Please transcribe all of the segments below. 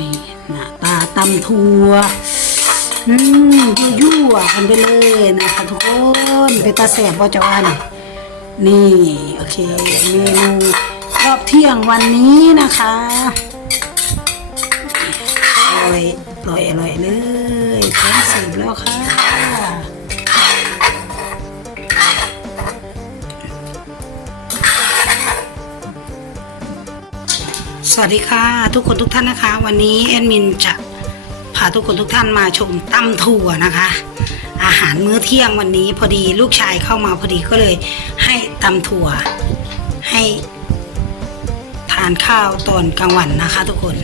นี่หน้าตาตำทัวอืมยั่วๆกันไปเลยนะคะทุกคนเป็นตาแสบว่าจะว่านนี่โอเคเมนูรอบเที่ยงวันนี้นะคะอร่อยอร่อยอร่อยเลยพร้อมเสิร์ฟแล้วค่ะ สวัสดีค่ะทุกคนทุกท่านนะคะ วันนี้แอดมินจะพาทุกคนทุกท่านมาชมตำถั่วนะคะ อาหารมื้อเที่ยงวันนี้พอดีลูกชายเข้ามาพอดีก็เลยให้ตำถั่ว ให้ทานข้าวตอนกลางวันนะคะ ทุกคน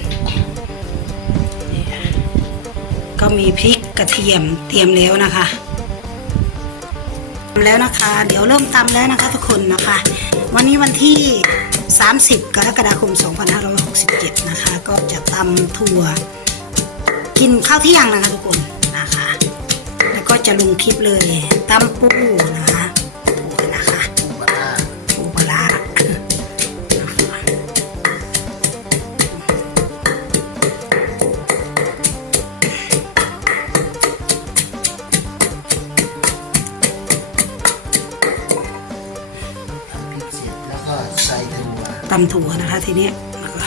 ก็มีพริกกระเทียมเตรียมแล้วนะคะทำแล้วนะคะ เดี๋ยวเริ่มตำแล้วนะคะ ทุกคนนะคะ วันนี้วันที่ 30 กรกฎาคม 2567 นะคะ ก็จะตำถั่ว กินข้าวเที่ยงนะคะทุกคนนะคะ แล้วก็จะลงคลิปเลยตำปูนะ ตำถั่วนะคะ ทีนี้แล้วก็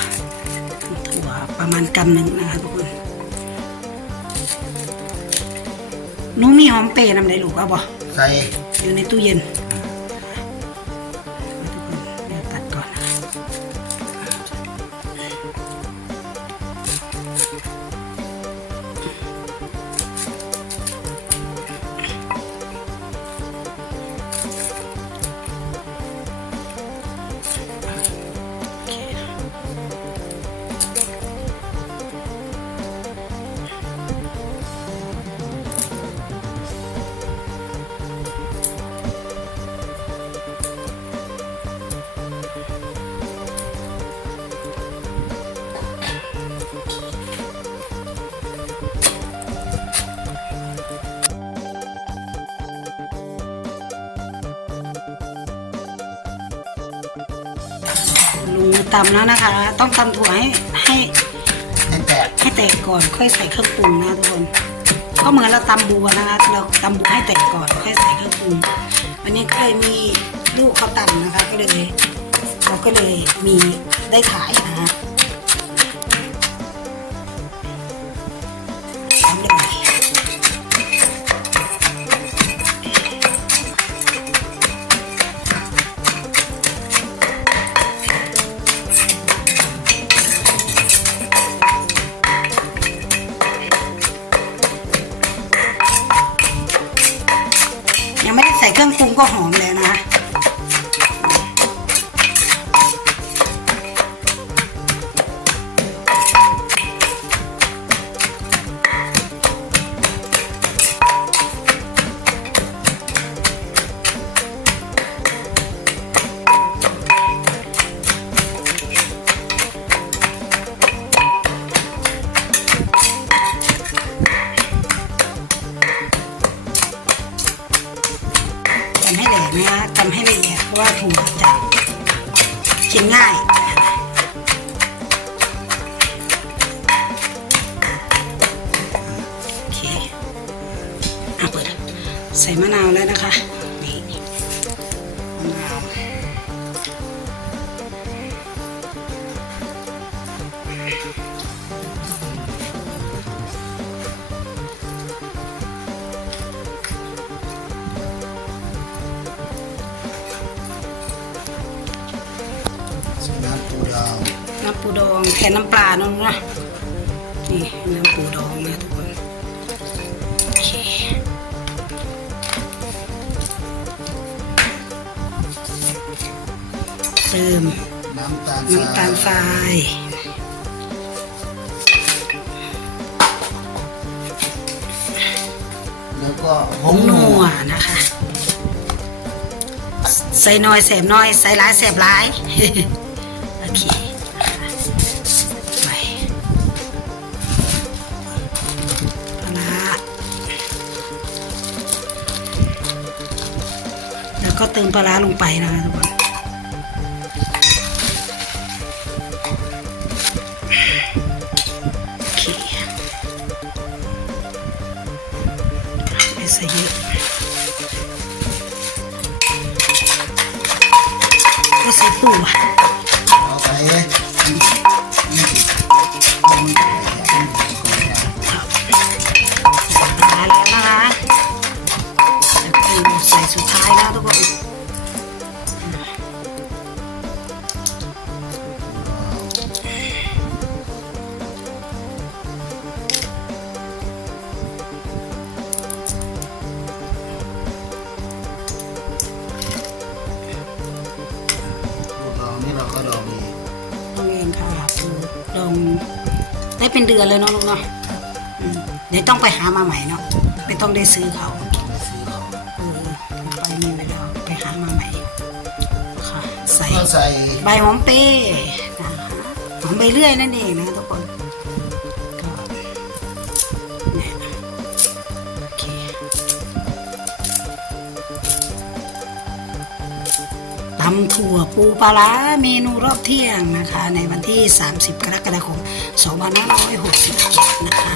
ถั่วประมาณกำหนึ่งนะคะทุกคนหนูมีหอมเปรย์นำได้ลูกเอาบ่ใส่อยู่ในตู้เย็น ตำแล้วนะคะ ต้องตำถั่วให้ให้ให้แตกให้แตกก่อน ค่อยใส่เครื่องปรุงนะทุกคน ก็เหมือนเราตำบัวนะคะเราตำบัวให้แตกก่อน ค่อยใส่เครื่องปรุงวันนี้ก็เลยมีลูกเขาตำนะคะ ก็เลยเราก็เลยมีได้ขายนะคะ เครื่องปรุงก็หอมเล ยนะคะทำให้แหลกนะคะทำให้ละเอียดเพราะว่าถั่วจะกินง่ายโอเคอะเปิดใส่มะนาวแล้วนะคะนี่มะนาวใส่ ปูดองน้ำปูดองแทนน้ำปลาเนอะนะนี่น้ำปูดองนะทุกคนโอเคเติมน้ำตาลน้ำตาลทรายแล้วก็ผผงงนัวนะคะ ใส่น้อยแสบน้อย ใส่ร้ายแสบร้าย เคไปนะแล้วก็เติมปลาลงไปนะคะทุกคนใส่เยอะก็ใส่ตู้ ได้เป็นเดือนเลยเนาะลูกเนาะอืมเดี๋ยวต้องไปหามาใหม่เนาะไม่ต้องได้ซื้อเขาไปซื้อเขาเออไปนี่ไปแล้วไปหามาใหม่ค่ะใส่ก็ใส่ใบหอมเป้นะคะหอมใบเลื่อยนั่นเองนะ ตำถั่วปูปลาเมนูรอบเที่ยงนะคะ ในวันที่ 30 กรกฎาคม2567นะคะ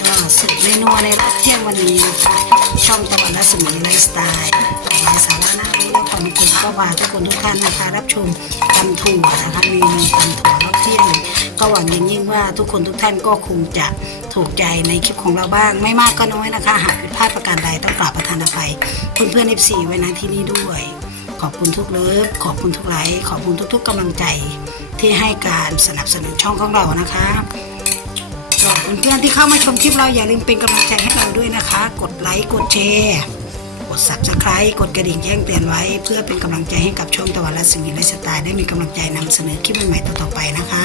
ก็สุดเมนูในรอบเที่ยงวันนี้นะคะช่องตะวันรัศมีไลฟ์สไตล์หลายสาระน่ารู้และความคิดก็ว่าทุกคนทุกท่านนะคะ รับชมตำถั่วนะคะเมนูตำถั่วรอบเที่ยงก็หวังอย่างยิ่งว่าทุกคนทุกท่านก็คงจะถูกใจในคลิปของเราบ้าง ไม่มากก็น้อยนะคะ หากผิดพลาดประการใดต้องกราบประทานอภัยเพื่อนๆ FC ไว้นะที่นี่ด้วย ขอบคุณทุกเลิฟขอบคุณทุกไลค์ขอบคุณทุก ๆกำลังใจที่ให้การสนับสนุนช่องของเรานะคะก็เพื่อนที่เข้ามาชมคลิปเราอย่าลืมเป็นกำลังใจให้เราด้วยนะคะ กดไลค์กดแชร์กด subscribe กดกระดิ่งแจ้งเตือนไว้ เพื่อเป็นกำลังใจให้กับช่องตะวันและสิ่งและสไตล์ได้มีกำลังใจนำเสนอคลิปใหม่ๆต่อๆไปนะคะ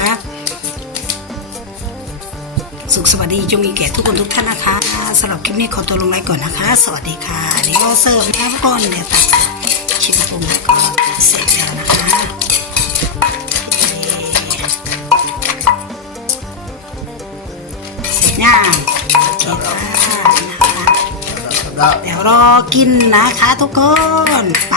สุขสวัสดีจงมีแก่ทุกคนทุกท่านนะคะสำหรับคลิปนี้ขอตัวลงไลค์ก่อนนะคะ สวัสดีค่ะดี๋ยวเราเสิร์ฟนะทุกคนเดี๋ยวตัก ชิมปรุงก็เสร็จแล้วนะคะเสร็จย่างโอเคค่ะนะคะ เดี๋ยวรอกินนะคะทุกคนไป